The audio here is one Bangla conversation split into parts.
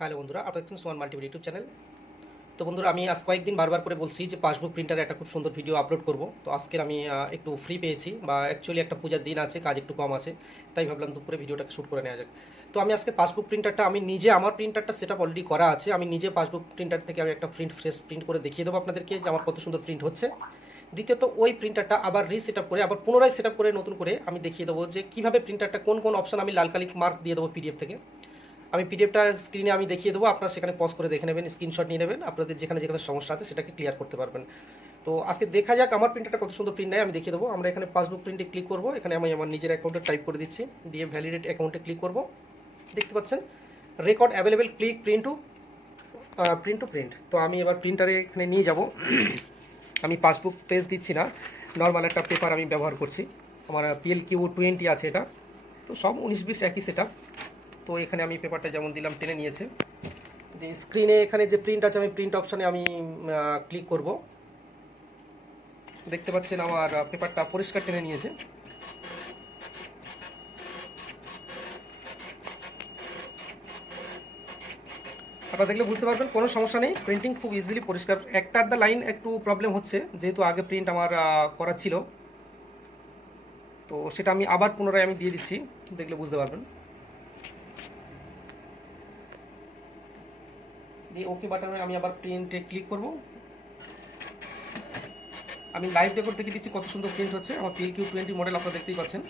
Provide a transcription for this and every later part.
হ্যালো বন্ধুরা, আপনার দেখছেন সোয়ান মাল্টিমিডিয়া ইউটিউব চ্যানেল। তো বন্ধুরা, আমি আজ কয়েকদিন বারবার করে বলছি যে পাসবুক প্রিন্টারে একটা খুব সুন্দর ভিডিও আপলোড করব। তো আজকের আমি একটু ফ্রি পেয়েছি বা অ্যাকচুয়ালি একটা পূজার দিন আছে, কাজ একটু কম আছে, তাই ভাবলাম দুপুরে ভিডিওটাকে শ্যুট করে নেওয়া যাক। তো আমি আজকে পাসবুক প্রিন্টারটা, আমি নিজে আমার প্রিন্টারটা সেটা অলরেডি করা আছে। আমি নিজে পাসবুক প্রিন্টার থেকে আমি একটা প্রিন্ট ফ্রেশ প্রিন্ট করে দেখিয়ে দেবো আপনাদেরকে যে আমার কত সুন্দর প্রিন্ট হচ্ছে। দ্বিতীয়ত, ওই প্রিন্টারটা আবার রিসেট করে, আবার পুনরায় সেট করে, নতুন করে আমি দেখিয়ে দেবো যে কীভাবে প্রিন্টারটা কোন কোন অপশন আমি লাল কালিক মার্ক দিয়ে দেবো পিডিএফ থেকে। আমি পিডিএফটা স্ক্রিনে আমি দেখিয়ে দেবো। আপনারা সেখানে পজ করে দেখে নেবেন স্ক্রিনশট নিয়ে নেবেন। আপনাদের যেখানে যেখানে সমস্যা আছে সেটাকে ক্লিয়ার করতে পারবেন। তো আজকে দেখা যাক, আমার প্রিন্টারটা কত সুন্দর প্রিন্ট নেয়, আমি দেখিয়ে দেবো। আমরা এখানে পাসবুক প্রিন্টে ক্লিক করব। এখানে আমি আমার নিজের অ্যাকাউন্টে টাইপ করে দিচ্ছি। দিয়ে ভ্যালিডেট অ্যাকাউন্টে ক্লিক করব। দেখতে পাচ্ছেন? Record available click print to print to print তো আমি এবার প্রিন্টারে এখানে নিয়ে যাব। আমি পাসবুক পেজ দিচ্ছি না। নর্মাল একটা পেপার আমি ব্যবহার করছি। আমার পিএল কিউ টোয়েন্টি আছে এটা। তো সব উনিশ বিশ একই সেট তো এখানে আমি পেপারটা যেমন দিলাম, টেনে নিয়েছে। দিয়ে স্ক্রিনে এখানে যে প্রিন্ট আছে, আমি প্রিন্ট অপশানে আমি ক্লিক করব। দেখতে পাচ্ছেন আমার পেপারটা পরিষ্কার টেনে নিয়েছে। আপনারা দেখলে বুঝতে পারবেন, কোনো সমস্যা নেই। প্রিন্টিং খুব ইজিলি পরিষ্কার। একটা আধা লাইন একটু প্রবলেম হচ্ছে, যেহেতু আগে প্রিন্ট আমার করা ছিল। তো সেটা আমি আবার পুনরায় আমি দিয়ে দিচ্ছি, দেখলে বুঝতে পারবেন। দিয়ে ওকে বাটনে আমি আবার প্রিন্টে ক্লিক করব। আমি লাইভ রেকর্ড দেখে দিচ্ছি কত সুন্দর প্রিন্ট হচ্ছে। আমার পিএল কিউ টোয়েন্টি মডেল আপনারা দেখতেই পাচ্ছেন।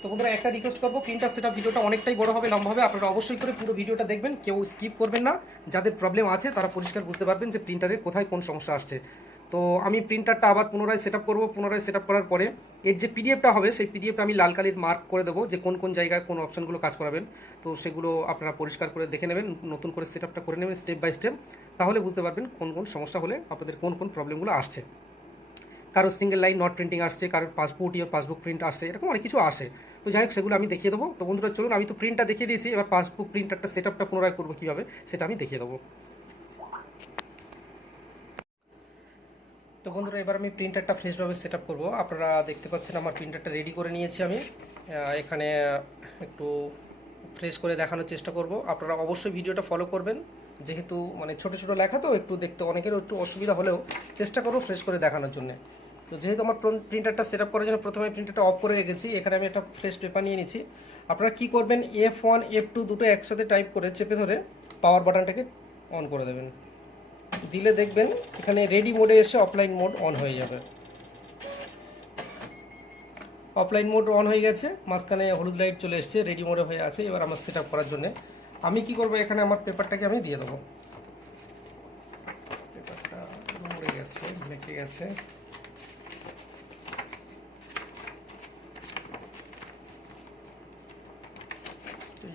তো বন্ধুরা, একটা রিকোয়েস্ট করব প্রিন্টার সেটা ভিডিওটা অনেকটাই বড় হবে, লম্বা হবে। আপনারা অবশ্যই করে পুরো ভিডিওটা দেখবেন, কেউ স্কিপ করবেন না। যাদের প্রবলেম আছে, তারা পরিষ্কার বুঝতে পারবেন যে প্রিন্টারের কোথায় কোন সমস্যা আসছে। তো আমি প্রিন্টারটা আবার পুনরায় সেট আপ করব, পুনরায় সেট আপ করার পরে এর যে পিডিএফটা হবে, সেই পিডিএফটা আমি লাল কালির মার্ক করে দেবো যে কোন কোন জায়গায় কোন অপশনগুলো কাজ করাবেন। তো সেগুলো আপনারা পরিষ্কার করে দেখে নেবেন, নতুন করে সেট আপটা করে নেবেন স্টেপ বাই স্টেপ তাহলে বুঝতে পারবেন কোন কোন সমস্যা হলে আপনাদের কোন কোন প্রবলেমগুলো আসছে। কারও সিঙ্গেল লাইন নট প্রিন্টিং আসছে, কারোর পাসপোর্ট ইয়ে পাসবুক প্রিন্ট আসছে, এরকম অনেক কিছু আসে। তো যাই হোক, সেগুলো আমি দেখিয়ে দেবো। তো বন্ধুরা, চলুন আমি তো প্রিন্টটা দেখিয়ে দিয়েছি, এবার পাসবুক প্রিন্টারটা সেট আপটা পুনরায় করব কীভাবে, সেটা আমি দেখিয়ে দেবো। তো বন্ধুরা, এবার আমি প্রিন্টারটা ফ্রেশভাবে সেট আপ করব। আপনারা দেখতে পাচ্ছেন আমার প্রিন্টারটা রেডি করে নিয়েছি আমি। এখানে একটু ফ্রেশ করে দেখানোর চেষ্টা করব। আপনারা অবশ্যই ভিডিওটা ফলো করবেন। যেহেতু মানে ছোট ছোট লেখা, তো একটু দেখতে অনেকেরও একটু অসুবিধা হলেও চেষ্টা করব ফ্রেশ করে দেখানোর জন্য। তো যেহেতু আমার প্রিন্টারটা সেট আপ করার জন্য প্রথমে প্রিন্টারটা অফ করে রেখেছি, এখানে আমি একটা ফ্রেশ পেপার নিয়ে নিচ্ছি আপনারা কি করবেন এফ ওয়ান এফ টু দুটো একসাথে টাইপ করে চেপে ধরে পাওয়ার বাটনটাকে অন করে দেবেন। দিলে দেখবেন এখানে রেডি মোডে এসে অফলাইন মোড অন হয়ে যাবে। অফলাইন মোড অন হয়ে গেছে, মাঝখানে হলুদ লাইট চলে এসেছে রেডি মোডে হয়ে আছে, এবার আমার সেট করার জন্য। আমি কি করব? এখানে আমার পেপারটাকে আমি দিয়ে দেবো। পেপারটা গেছে গেছে।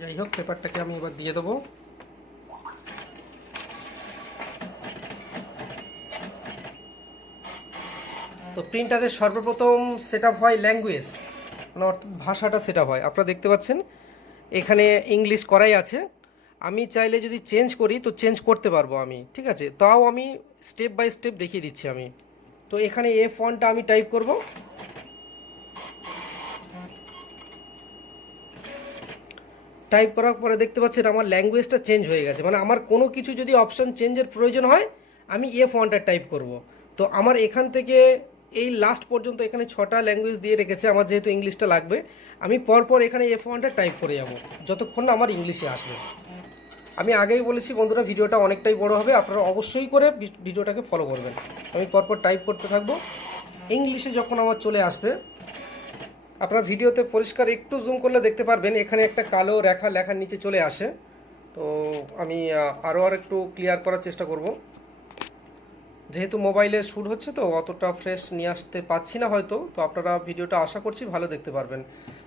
যাই হোক পেপারটাকে আমি এবার দিয়ে দেবো। তো প্রিন্টারের সর্বপ্রথম সেট হয় ল্যাঙ্গুয়েজ মানে অর্থাৎ ভাষাটা সেট হয়। আপনারা দেখতে পাচ্ছেন, এখানে ইংলিশ করাই আছে। আমি চাইলে যদি চেঞ্জ করি, তো চেঞ্জ করতে পারব আমি, ঠিক আছে? তাও আমি স্টেপ বাই স্টেপ দেখিয়ে দিচ্ছি আমি। তো এখানে এ ফন্টটা আমি টাইপ করব। টাইপ করার পরে দেখতে পাচ্ছেন, আমার ল্যাঙ্গুয়েজটা চেঞ্জ হয়ে গেছে। মানে আমার কোনো কিছু যদি অপশান চেঞ্জের প্রয়োজন হয়, আমি এ ফন্টটা টাইপ করব। তো আমার এখান থেকে এই লাস্ট পর্যন্ত এখানে ছটা ল্যাঙ্গুয়েজ দিয়ে রেখেছে, আমার যেহেতু ইংলিশটা লাগবে, আমি পরপর এখানে এফ ওয়ানটা টাইপ করে যাব, যতক্ষণ না আমার ইংলিশে আসবে। আমি আগেই বলেছি বন্ধুরা, ভিডিওটা অনেকটাই বড় হবে, আপনারা অবশ্যই করে ভিডিওটাকে ফলো করবেন। আমি পরপর টাইপ করতে থাকব। ইংলিশে যখন আমার চলে আসবে, আপনার ভিডিওতে পরিষ্কার একটু জুম করলে দেখতে পারবেন, এখানে একটা কালো রেখা লেখার নিচে চলে আসে। তো আমি আরও আর একটু ক্লিয়ার করার চেষ্টা করব। যেহেতু মোবাইলে শ্যুট হচ্ছে তো অতটা ফ্রেশ নিয়ে আসতে পাচ্ছি না হয়তো, তো আপনারা ভিডিওটা আশা করছি ভালো দেখতে পারবেন।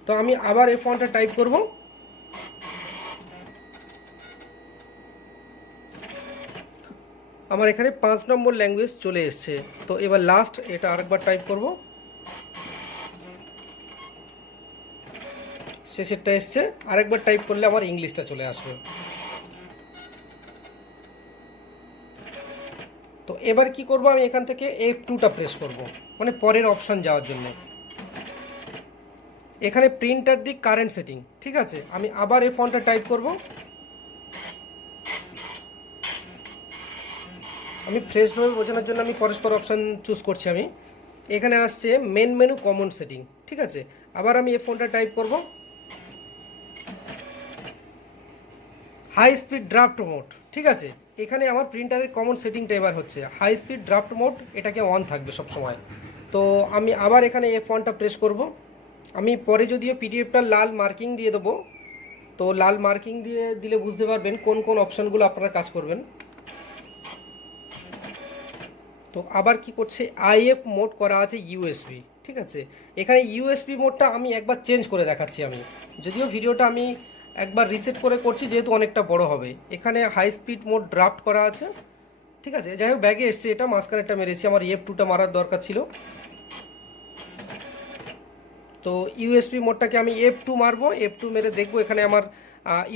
তো আমি আবার এই ফোনটা টাইপ করব। আমার এখানে পাঁচ নম্বর ল্যাঙ্গুয়েজ চলে এসছে। তো এবার লাস্ট এটা আরেকবার টাইপ করব। শেষেরটা এসছে। আরেকবার টাইপ করলে আমার ইংলিশটা চলে আসবে। এবার কি করব? আমি এখান থেকে এফ টুটা প্রেস করব। মানে পরের অপশন যাওয়ার জন্য। এখানে প্রিন্টার দিক কারেন্ট সেটিং ঠিক আছে? আমি আবার এই ফোনটা টাইপ করব। আমি ফ্রেশভাবে বোঝানোর জন্য আমি পরস্পর অপশান চুজ করছি আমি। এখানে আসছে মেন মেনু কমন সেটিং ঠিক আছে? আবার আমি এই ফোনটা টাইপ করব। হাই স্পিড ড্রাফট মোড ঠিক আছে? এখানে আমার প্রিন্টারের কমন সেটিংটা এবার হচ্ছে। হাই স্পিড ড্রাফট মোড এটাকে অন থাকবে সব সময় তো আমি আবার এখানে এই ফোনটা প্রেস করব। আমি পরে যদিও পিডিএফটা লাল মার্কিং দিয়ে দেবো, তো লাল মার্কিং দিয়ে দিলে বুঝতে পারবেন কোন কোন অপশানগুলো আপনারা কাজ করবেন। তো আবার কি করছে? আইএফ মোড করা আছে ইউএসবি ঠিক আছে? এখানে ইউএসবি মোডটা আমি একবার চেঞ্জ করে দেখাচ্ছি আমি। যদিও ভিডিওটা আমি একবার রিসেট করে করছি, যেহেতু অনেকটা বড় হবে। এখানে হাই স্পিড মোড ড্রাফট করা আছে। ঠিক আছে? যাই হোক ব্যাগে এসছে এটা, মাঝখানেরটা মেরেছি। আমার ইএফ টুটা মারার দরকার ছিল। তো ইউএসবি মোডটাকে আমি এফ টু মারবো। এফ টু মেরে দেখব এখানে আমার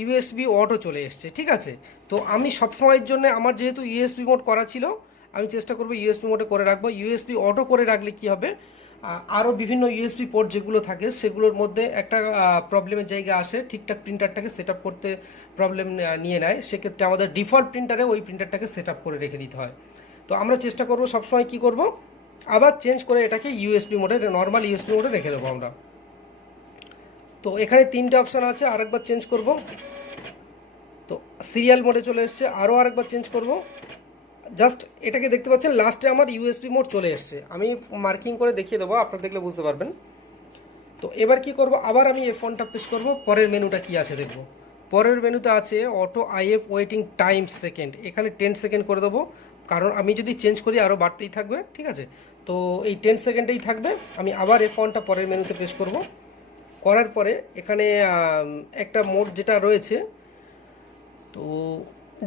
ইউএসবি অটো চলে এসছে। ঠিক আছে? তো আমি সবসময়ের জন্য আমার যেহেতু ইউএসবি মোড করা ছিল, আমি চেষ্টা করব ইউএসবি মোডে করে রাখব। ইউএসবি অটো করে রাখলে কি হবে? আরও বিভিন্ন ইউএসবি পোর্ট যেগুলো থাকে, সেগুলোর মধ্যে একটা প্রবলেমের জায়গা আসে, ঠিকঠাক প্রিন্টারটাকে সেট করতে প্রবলেম নিয়ে নেয়। সেক্ষেত্রে আমাদের ডিফল্ট প্রিন্টারে ওই প্রিন্টারটাকে সেট করে রেখে দিতে হয়। তো আমরা চেষ্টা করব সবসময় কি করব? আবার চেঞ্জ করে এটাকে ইউএসবি মোডে নর্মাল ইউএসবি মোডে রেখে দেবো আমরা। তো এখানে তিনটে অপশান আছে, আরেকবার চেঞ্জ করব। তো সিরিয়াল মোডে চলে এসছে আরও আরেকবার চেঞ্জ করব। জাস্ট এটাকে দেখতে পাচ্ছেন লাস্টে আমার ইউএসপি মোড চলে এসছে। আমি মার্কিং করে দেখিয়ে দেবো, আপনারা দেখলে বুঝতে পারবেন। তো এবার কি করব? আবার আমি এই ফোনটা প্রেস করব, পরের মেনুটা কি আছে দেখব। পরের মেনুতে আছে auto IF waiting time second এখানে টেন সেকেন্ড করে দেবো, কারণ আমি যদি চেঞ্জ করি আরও বাড়তেই থাকবে, ঠিক আছে? তো এই টেন সেকেন্ডেই থাকবে, আমি আবার এই ফোনটা পরের মেনুতে প্রেস করব। করার পরে এখানে একটা মোড যেটা রয়েছে, তো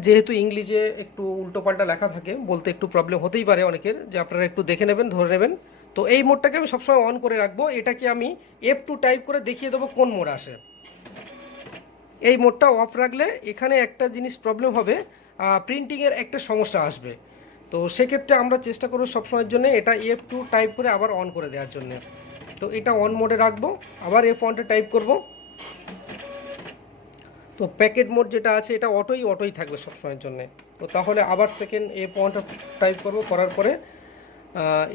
যেহেতু ইংলিশে একটু উল্টোপাল্টা লেখা থাকে, বলতে একটু প্রবলেম হতেই পারে অনেকের, যে আপনারা একটু দেখে নেবেন, ধরে নেবেন। তো এই মোডটাকে আমি সবসময় অন করে রাখব। এটাকে আমি এফ টু টাইপ করে দেখিয়ে দেবো কোন মোড আসে। এই মোডটা অফ রাখলে এখানে একটা জিনিস প্রবলেম হবে প্রিন্টিংয়ের একটা সমস্যা আসবে। তো সেক্ষেত্রে আমরা চেষ্টা করব সবসময়ের জন্য এটা এফ টু টাইপ করে আবার অন করে দেওয়ার জন্য। তো এটা অন মোডে রাখব, আবার এফ ওয়ানটা টাইপ করব। তো প্যাকেট মোড যেটা আছে, এটা অটোই অটোই থাকবে সবসময়ের জন্য। তো তাহলে আবার সেকেন্ড এফ ওয়ানটা টাইপ করব, করার পরে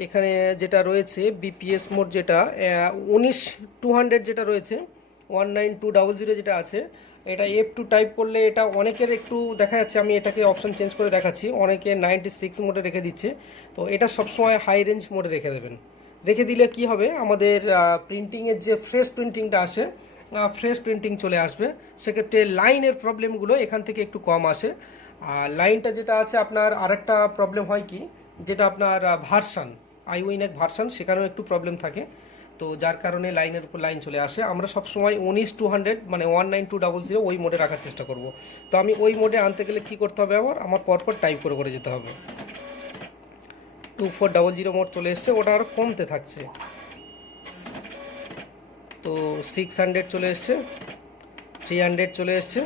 এখানে যেটা রয়েছে বিপিএস মোড যেটা উনিশ টু হান্ড্রেড যেটা রয়েছে one nine two double zero যেটা আছে, এটা এফ টু টাইপ করলে এটা অনেকের একটু দেখা যাচ্ছে, আমি এটাকে অপশন চেঞ্জ করে দেখাচ্ছি, অনেকে নাইনটি সিক্স মোডে রেখে দিচ্ছে, তো এটা সবসময় হাই রেঞ্জ মোডে রেখে দেবেন। রেখে দিলে কি হবে? আমাদের প্রিন্টিংয়ের যে ফ্রেশ প্রিন্টিংটা আসে ফ্রেশ প্রিন্টিং চলে আসবে। সেক্ষেত্রে লাইনের প্রবলেমগুলো এখান থেকে একটু কম আসে। আর লাইনটা যেটা আছে, আপনার আরেকটা প্রবলেম হয় কি? যেটা আপনার ভার্সান আই আইউইনেক ভার্সান সেখানেও একটু প্রবলেম থাকে। তো যার কারণে লাইনের উপর লাইন চলে আসে। আমরা সবসময় উনিশ টু হান্ড্রেড মানে one nine two double zero ওই মোডে রাখার চেষ্টা করব। তো আমি ওই মোডে আনতে গেলে কী করতে হবে আমার আমার পরপর টাইপ করে করে যেতে হবে। Two four double zero mode চলে এসছে, ওটা আরও কমতে থাকছে। তো সিক্স হান্ড্রেড চলে এসছে থ্রি হান্ড্রেড চলে এসছে।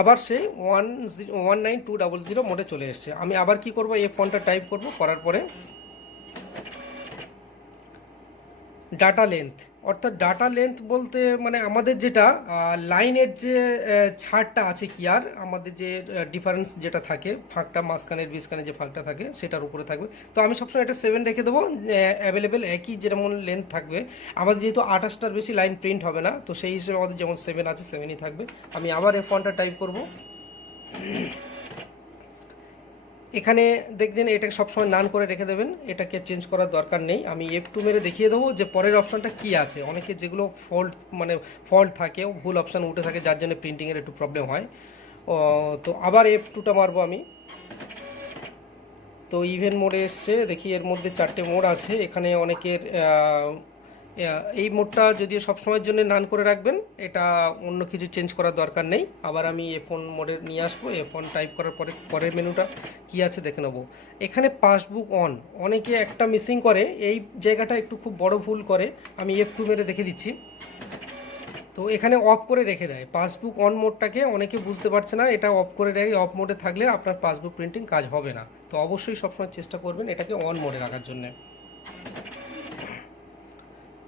আবার সেই one one nine two double zero মোটে চলে এসছে। আমি আবার কি করব? এই ফোনটা টাইপ করব, করার পরে ডাটা লেন্থ অর্থাৎ ডাটা লেন্থ বলতে মানে আমাদের যেটা লাইনের যে ছাড়টা আছে কি আর, আমাদের যে ডিফারেন্স যেটা থাকে, ফাঁকটা মাঝখানের বিশখানে যে ফাঁকটা থাকে, সেটার উপরে থাকবে। তো আমি সবসময় এটা সেভেন রেখে দেবো অ্যাভেলেবেল একই যেমন লেন্থ থাকবে। আমাদের যেহেতু আঠাশটার বেশি লাইন প্রিন্ট হবে না, তো সেই হিসেবে আমাদের যেমন সেভেন আছে সেভেনই থাকবে। আমি আবার এই ফোনটা টাইপ করব। এখানে দেখছেন এটাকে সবসময় নান করে রেখে দেবেন। এটাকে চেঞ্জ করার দরকার নেই। আমি এফ টু মেরে দেখিয়ে দেবো যে পরের অপশানটা কি আছে। অনেকে যেগুলো ফল্ট মানে ফল্ট থাকে, ভুল অপশান উঠে থাকে, যার জন্য প্রিন্টিংয়ের একটু প্রবলেম হয়। তো আবার এফ টুটা মারবো আমি। তো ইভেন মোডে এসছে। দেখি এর মধ্যে চারটে মোড আছে। এখানে অনেকের এই মোডটা যদিও সবসময়ের জন্য নান করে রাখবেন, এটা অন্য কিছু চেঞ্জ করার দরকার নেই। আবার আমি এ ফোন মোডে নিয়ে আসব এ ফোন টাইপ করার পরে, পরের মেনুটা কি আছে দেখে নেব। এখানে পাসবুক অন অনেকে একটা মিসিং করে, এই জায়গাটা একটু খুব বড় ভুল করে, আমি একটু মেরে দেখে দিচ্ছি। তো এখানে অফ করে রেখে দেয়। পাসবুক অন মোডটাকে অনেকে বুঝতে পারছে না, এটা অফ করে রেখে অফ মোডে থাকলে আপনার পাসবুক প্রিন্টিং কাজ হবে না। তো অবশ্যই সবসময় চেষ্টা করবেন এটাকে অন মোডে রাখার জন্যে।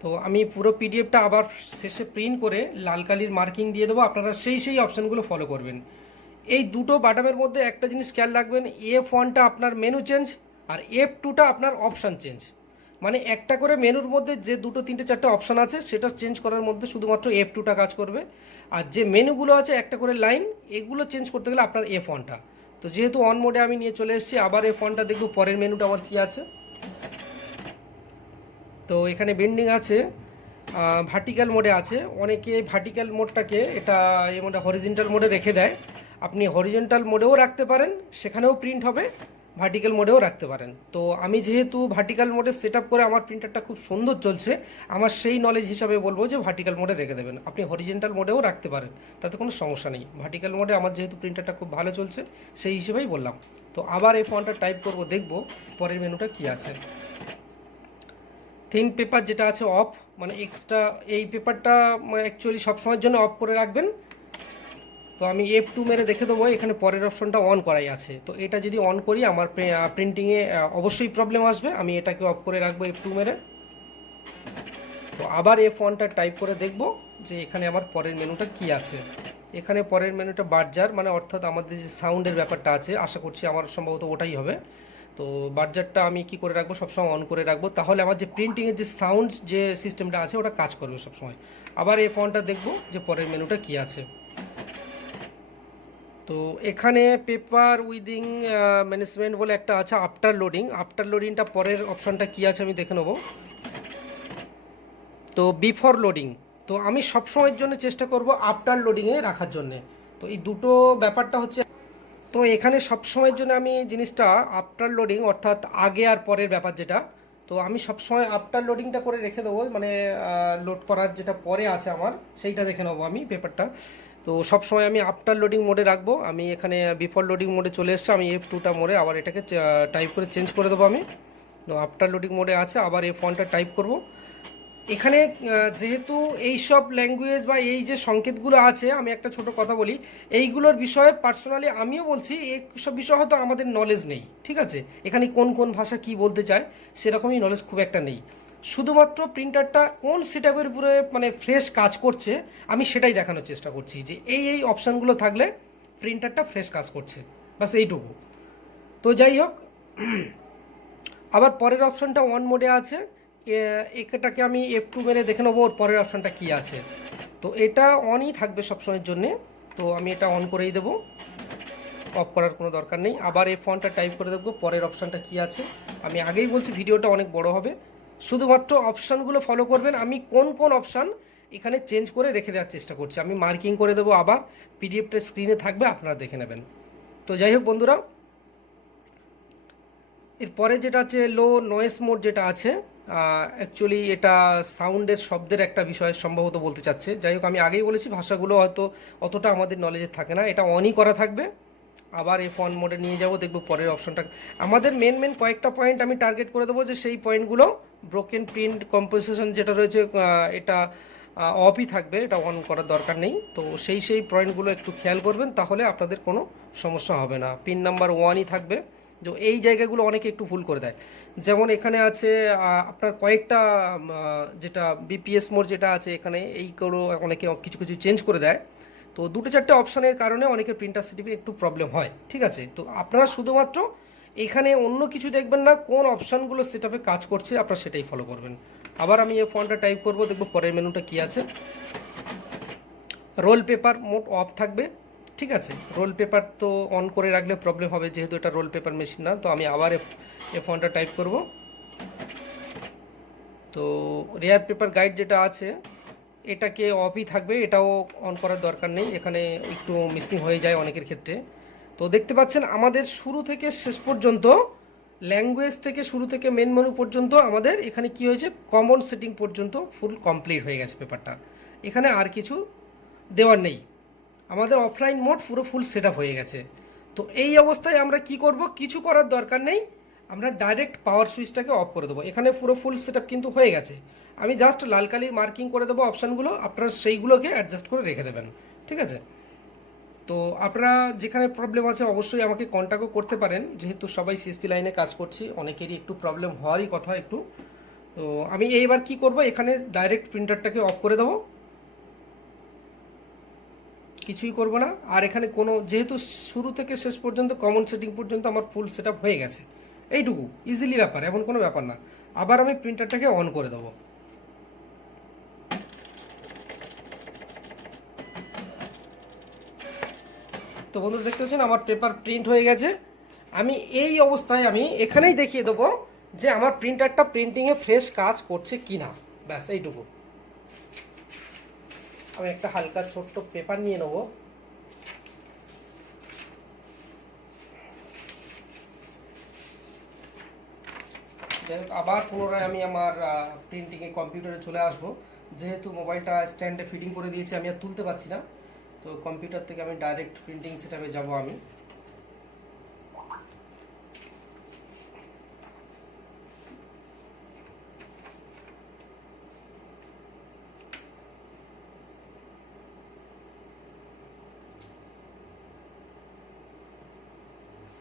তো আমি পুরো পিডিএফটা আবার শেষে প্রিন্ট করে লাল কালির মার্কিং দিয়ে দেবো। আপনারা সেই সেই অপশানগুলো ফলো করবেন। এই দুটো বাটামের মধ্যে একটা জিনিস খেয়াল রাখবেন এফ ওয়ানটা আপনার মেনু চেঞ্জ আর এফ টুটা আপনার অপশান চেঞ্জ মানে একটা করে মেনুর মধ্যে যে দুটো, তিনটে, চারটে অপশান আছে, সেটা চেঞ্জ করার মধ্যে শুধুমাত্র এফ টুটা কাজ করবে। আর যে মেনুগুলো আছে, একটা করে লাইন এগুলো চেঞ্জ করতে গেলে আপনার এফ ওয়ানটা তো যেহেতু অন মোডে আমি নিয়ে চলে এসেছি, আবার এফ ওয়ানটা দেখব, পরের মেনুটা আমার কী আছে? তো এখানে বেন্ডিং আছে ভার্টিক্যাল মোডে আছে। অনেকে ভার্টিক্যাল মোডটাকে এটা এই মোডে হরিজেন্টাল মোডে রেখে দেয়। আপনি হরিজেন্টাল মোডেও রাখতে পারেন, সেখানেও প্রিন্ট হবে ভার্টিক্যাল মোডেও রাখতে পারেন। তো আমি যেহেতু ভার্টিক্যাল মোডে সেট করে আমার প্রিন্টারটা খুব সুন্দর চলছে, আমার সেই নলেজ হিসাবে বলব যে ভার্টিক্যাল মোডে রেখে দেবেন। আপনি হরিজেন্টাল মোডেও রাখতে পারেন, তাতে কোনো সমস্যা নেই। ভার্টিক্যাল মোডে আমার যেহেতু প্রিন্টারটা খুব ভালো চলছে, সেই হিসেবেই বললাম। তো আবার এই ফোনটা টাইপ করব, দেখব পরের মেনুটা কি আছে। থিন পেপার যেটা আছে অফ মানে এক্সট্রা এই পেপারটা অ্যাকচুয়ালি সবসময়ের জন্য অফ করে রাখবেন। তো আমি এফ টু মেরে দেখে দেবো, এখানে পরের অপশনটা অন করাই আছে। তো এটা যদি অন করি, আমার প্রিন্টিংয়ে অবশ্যই প্রবলেম আসবে। আমি এটাকে অফ করে রাখব এফ টু মেরে। তো আবার এফ ওয়ানটা টাইপ করে দেখব যে এখানে আমার পরের মেনুটা কি আছে। এখানে পরের মেনুটা বার্জার মানে অর্থাৎ আমাদের যে সাউন্ডের ব্যাপারটা আছে, আশা করছি আমার সম্ভবত ওটাই হবে। তো বার্জারটা আমি কি করে রাখব? সবসময় অন করে রাখব। তাহলে আমার যে প্রিন্টিংয়ের যে সাউন্ড যে সিস্টেমটা আছে, ওটা কাজ করবে সবসময়। আবার এই ফোনটা দেখব যে পরের মেনুটা কি আছে। তো এখানে পেপার উইদিং ম্যানেজমেন্ট বলে একটা আছে আফটার লোডিং আফটার লোডিংটা পরের অপশানটা কি আছে আমি দেখে নেব। তো বিফোর লোডিং তো আমি সবসময়ের জন্য চেষ্টা করব আফটার লোডিংয়ে রাখার জন্যে। তো এই দুটো ব্যাপারটা হচ্ছে তো এখানে সবসময়ের জন্য আমি জিনিসটা আফটার লোডিং অর্থাৎ আগে আর পরের ব্যাপার যেটা, তো আমি সবসময় আফটার লোডিংটা করে রেখে দেবো মানে লোড করার যেটা পরে আছে আমার, সেইটা দেখে নেব আমি পেপারটা তো সবসময় আমি আফটার লোডিং মোডে রাখব, আমি এখানে বিফোর লোডিং মোডে চলে এসেছি, আমি এফ টুটা মোডে আবার এটাকে টাইপ করে চেঞ্জ করে দেবো আমি। তো আফটার লোডিং মোডে আছে, আবার এফ ওয়ানটা টাইপ করব। এখানে যেহেতু এই সব ল্যাঙ্গুয়েজ বা এই যে সংকেতগুলো আছে, আমি একটা ছোট কথা বলি, এইগুলোর বিষয়ে পার্সোনালি আমিও বলছি এই সব বিষয় হয়তো আমাদের নলেজ নেই, ঠিক আছে? এখানে কোন কোন ভাষা কি বলতে চায়, সেরকমই নলেজ খুব একটা নেই। শুধুমাত্র প্রিন্টারটা কোন সেটআপের উপরে মানে ফ্রেশ কাজ করছে, আমি সেটাই দেখানোর চেষ্টা করছি যে এই এই অপশানগুলো থাকলে প্রিন্টারটা ফ্রেশ কাজ করছে বাস এইটুকু। তো যাই হোক, আবার পরের অপশানটা ওয়ান মোডে আছে। এটাকে আমি এফ টু মেরে দেখে নেব, ওর পরের অপশানটা কি আছে। তো এটা অনই থাকবে সবসময়ের জন্যে। তো আমি এটা অন করেই দেবো। অফ করার কোনো দরকার নেই। আবার এই ফোনটা টাইপ করে দেখব, পরের অপশানটা কি আছে। আমি আগেই বলছি ভিডিওটা অনেক বড় হবে। শুধুমাত্র অপশানগুলো ফলো করবেন। আমি কোন কোন অপশান এখানে চেঞ্জ করে রেখে দেওয়ার চেষ্টা করছি। আমি মার্কিং করে দেবো আবার। পিডিএফটা স্ক্রিনে থাকবে, আপনারা দেখে নেবেন। তো যাই হোক বন্ধুরা, এরপরে যেটা আছে লো নয়েস মোড যেটা আছে অ্যাকচুয়ালি এটা সাউন্ডের শব্দের একটা বিষয় সম্ভবত বলতে চাচ্ছে। যাই হোক, আমি আগেই বলেছি, ভাষাগুলো হয়তো অতটা আমাদের নলেজে থাকে না। এটা অনই করা থাকবে। আবার এই ফোন মোডে নিয়ে যাব, দেখব পরের অপশনটা আমাদের মেন মেন কয়েকটা পয়েন্ট আমি টার্গেট করে দেবো যে সেই পয়েন্টগুলো ব্রোকেন প্রিন্ট কম্পোজিশন যেটা রয়েছে এটা অফই থাকবে, এটা অন করার দরকার নেই। তো সেই সেই পয়েন্টগুলো একটু খেয়াল করবেন, তাহলে আপনাদের কোনো সমস্যা হবে না। পিন নাম্বার ওয়ানই থাকবে। তো এই জায়গাগুলো অনেকে একটু ভুল করে দেয়। যেমন এখানে আছে আপনার কয়েকটা যেটা বিপিএস মোড যেটা আছে এখানে, এইগুলো অনেকে কিছু কিছু চেঞ্জ করে দেয়। তো দুটো চারটে অপশানের কারণে অনেকের প্রিন্টার সেটিভে একটু প্রবলেম হয়, ঠিক আছে? তো আপনারা শুধুমাত্র এখানে অন্য কিছু দেখবেন না, কোন অপশানগুলো সেটাপে কাজ করছে, আপনারা সেটাই ফলো করবেন। আবার আমি এই ফোনটা টাইপ করব, দেখব পরের মেনুটা কি আছে। রোল পেপার মোট অফ থাকবে। ঠিক আছে রোল পেপার তো অন করে রাখলে প্রবলেম হবে, যেহেতু এটা রোল পেপার মেশিন না, তো আমি আবার এ ফোনটা টাইপ করব। তো রেয়ার পেপার গাইড যেটা আছে, এটাকে অফই থাকবে, এটাও অন করার দরকার নেই, এখানে একটু মিসিং হয়ে যায় অনেকের ক্ষেত্রে। তো দেখতে পাচ্ছেন, আমাদের শুরু থেকে শেষ পর্যন্ত ল্যাঙ্গুয়েজ থেকে শুরু থেকে মেন মেনু পর্যন্ত আমাদের এখানে কি হয়েছে কমন সেটিং পর্যন্ত ফুল কমপ্লিট হয়ে গেছে পেপারটা এখানে আর কিছু দেওয়ার নেই। আমাদের অফলাইন মোড পুরো ফুল সেট হয়ে গেছে। তো এই অবস্থায় আমরা কি করব? কিছু করার দরকার নেই। আমরা ডাইরেক্ট পাওয়ার সুইচটাকে অফ করে দেবো। এখানে পুরো ফুল সেট কিন্তু হয়ে গেছে। আমি জাস্ট লাল কালির মার্কিং করে দেবো অপশানগুলো আপনারা সেইগুলোকে অ্যাডজাস্ট করে রেখে দেবেন। ঠিক আছে? তো আপনারা যেখানে প্রবলেম আছে অবশ্যই আমাকে কন্ট্যাক্টও করতে পারেন। যেহেতু সবাই সিএসপি লাইনে কাজ করছি, অনেকেরই একটু প্রবলেম হওয়ারই কথা একটু। তো আমি এইবার কি করব? এখানে ডাইরেক্ট প্রিন্টারটাকে অফ করে দেবো। কিছুই করব না। আর এখানে কোনো, যেহেতু শুরু থেকে শেষ পর্যন্ত কমন সেটিং পর্যন্ত আমার ফুল সেট হয়ে গেছে। এইটুকু ইজিলি ব্যাপার, এমন কোনো ব্যাপার না। আবার আমি প্রিন্টারটাকে অন করে দেবো। তো বন্ধুরা, দেখতে পাচ্ছেন, আমার পেপার প্রিন্ট হয়ে গেছে। আমি এই অবস্থায় আমি এখানেই দেখিয়ে দেবো যে আমার প্রিন্টারটা প্রিন্টিংয়ে ফ্রেশ কাজ করছে কি না ব্যাস, এইটুকু। আমি একটা হালকা ছোট্ট পেপার নিয়ে নেব। যাই হোক, আবার পুনরায় আমি আমার প্রিন্টিংয়ে কম্পিউটারে চলে আসব। যেহেতু মোবাইলটা স্ট্যান্ডে ফিটিং করে দিয়েছি, আমি আর তুলতে পারছি না। তো কম্পিউটার থেকে আমি ডাইরেক্ট প্রিন্টিং সেটাপে যাব আমি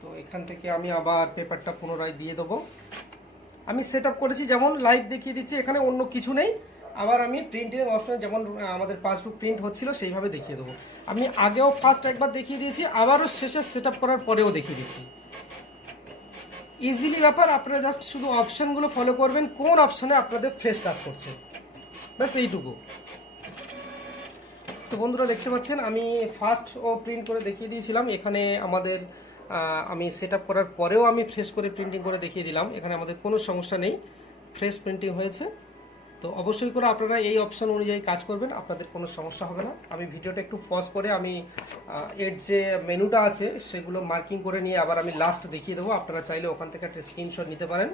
তো এখান থেকে আমি আবার পেপারটা পুনরায় দিয়ে দেবো। আমি সেট করেছি, যেমন লাইভ দেখিয়ে দিচ্ছি, এখানে অন্য কিছু নেই। আবার আমি প্রিন্টিং অপশনে যেমন আমাদের পাসবুক প্রিন্ট হচ্ছিল, সেইভাবে দেখিয়ে দেবো। আমি আগেও ফার্স্ট একবার দেখিয়ে দিয়েছি, আবারও শেষে সেট করার পরেও দেখিয়ে দিচ্ছি। ইজিলি ব্যাপার, আপনারা জাস্ট শুধু অপশানগুলো ফলো করবেন, কোন অপশানে আপনাদের ফ্রেশ কাজ করছে। ব্যাস, এইটুকু। তো বন্ধুরা, দেখতে পাচ্ছেন, আমি ফার্স্ট ও প্রিন্ট করে দেখিয়ে দিয়েছিলাম, এখানে আমাদের আমি সেট করার পরেও আমি ফ্রেশ করে প্রিন্টিং করে দেখিয়ে দিলাম। এখানে আমাদের কোনো সমস্যা নেই। ফ্রেশ প্রিন্টিং হয়েছে। তো অবশ্যই করে আপনারা এই অপশন অনুযায়ী কাজ করবেন, আপনাদের কোনো সমস্যা হবে না। আমি ভিডিওটা একটু পজ করে আমি এর যে মেনুটা আছে, সেগুলো মার্কিং করে নিয়ে আবার আমি লাস্ট দেখিয়ে দেবো। আপনারা চাইলে ওখান থেকে একটা স্ক্রিনশট নিতে পারেন।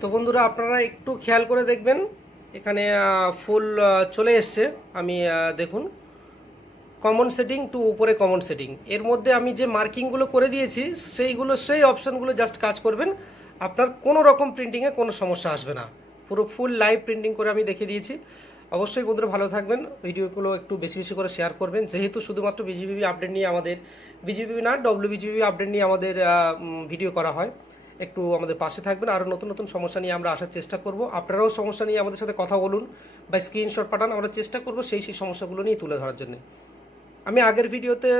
তো বন্ধুরা, আপনারা একটু খেয়াল করে দেখবেন। এখানে ফুল চলে এসছে। আমি দেখুন। কমন সেটিং টু উপরে কমন সেটিং এর মধ্যে আমি যে মার্কিংগুলো করে দিয়েছি, সেইগুলো, সেই অপশানগুলো জাস্ট কাজ করবেন। আপনার কোনো রকম প্রিন্টিংয়ে কোনো সমস্যা আসবে না। পুরো ফুল লাইভ প্রিন্টিং করে আমি দেখে দিয়েছি। অবশ্যই বন্ধুরা ভালো থাকবেন। ভিডিওগুলো একটু বেশি বেশি করে শেয়ার করবেন। যেহেতু শুধুমাত্র বিজিবি আপডেট নিয়ে আমাদের বিজিবি না ডব্লিউ বিজিবি আপডেট নিয়ে আমাদের ভিডিও করা হয়। একটু আমাদের পাশে থাকবেন। আরও নতুন নতুন সমস্যা নিয়ে আমরা আসার চেষ্টা করব। আপনারাও সমস্যা নিয়ে আমাদের সাথে কথা বলুন বা স্ক্রিনশট পাঠান। আমরা চেষ্টা করব সেই সেই সমস্যাগুলো নিয়ে তুলে ধরার জন্য। আমি আগের ভিডিওতে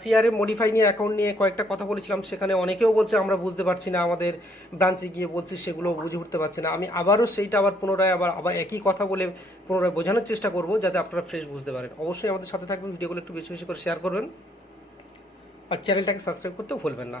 সিআরএম মডিফাই নিয়ে অ্যাকাউন্ট নিয়ে কয়েকটা কথা বলেছিলাম, সেখানে অনেকেও বলছে আমরা বুঝতে পারছি না, আমাদের ব্রাঞ্চে গিয়ে বলছি, সেগুলো বুঝে উঠতে পারছি না। আমি আবারও সেইটা আবার পুনরায়, আবার আবার একই কথা বলে পুনরায় বোঝানোর চেষ্টা করব, যাতে আপনারা ফ্রেশ বুঝতে পারেন। অবশ্যই আমাদের সাথে থাকবেন, ভিডিওগুলো একটু বেশি বেশি করে শেয়ার করবেন। আর চ্যানেলটাকে সাবস্ক্রাইব করতেও ভুলবেন না।